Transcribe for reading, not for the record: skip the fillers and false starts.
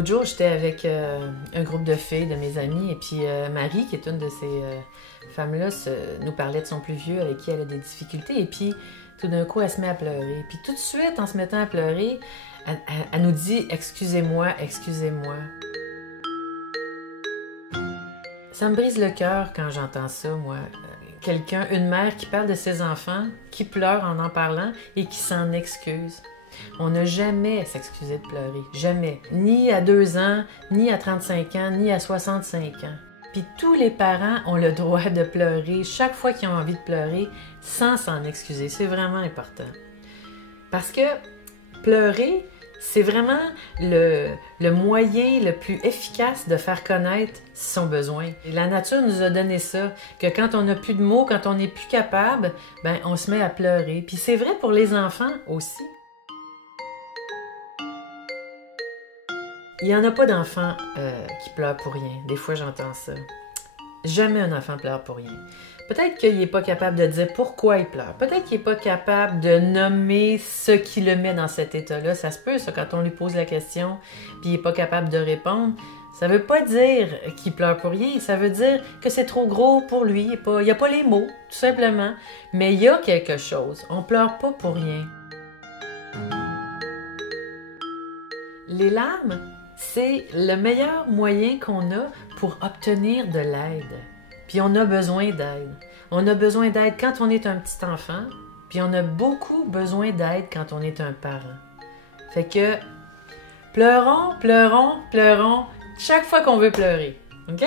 L'autre jour, j'étais avec un groupe de filles, de mes amies, et puis Marie, qui est une de ces femmes-là, nous parlait de son plus vieux avec qui elle a des difficultés, et puis tout d'un coup, elle se met à pleurer. Puis tout de suite, en se mettant à pleurer, elle nous dit « Excusez-moi, excusez-moi ». Ça me brise le cœur quand j'entends ça, moi. Quelqu'un, une mère qui parle de ses enfants, qui pleure en parlant et qui s'en excuse. On n'a jamais à s'excuser de pleurer, jamais. Ni à 2 ans, ni à 35 ans, ni à 65 ans. Puis tous les parents ont le droit de pleurer chaque fois qu'ils ont envie de pleurer sans s'en excuser. C'est vraiment important. Parce que pleurer, c'est vraiment le moyen le plus efficace de faire connaître son besoin. Et la nature nous a donné ça, que quand on n'a plus de mots, quand on n'est plus capable, ben on se met à pleurer. Puis c'est vrai pour les enfants aussi. Il n'y en a pas d'enfant qui pleure pour rien. Des fois, j'entends ça. Jamais un enfant pleure pour rien. Peut-être qu'il n'est pas capable de dire pourquoi il pleure. Peut-être qu'il n'est pas capable de nommer ce qui le met dans cet état-là. Ça se peut, ça, quand on lui pose la question, puis il n'est pas capable de répondre. Ça ne veut pas dire qu'il pleure pour rien. Ça veut dire que c'est trop gros pour lui. Il n'y a pas les mots, tout simplement. Mais il y a quelque chose. On ne pleure pas pour rien. Les larmes, c'est le meilleur moyen qu'on a pour obtenir de l'aide. Puis on a besoin d'aide. On a besoin d'aide quand on est un petit enfant, puis on a beaucoup besoin d'aide quand on est un parent. Fait que pleurons, pleurons, pleurons chaque fois qu'on veut pleurer. OK?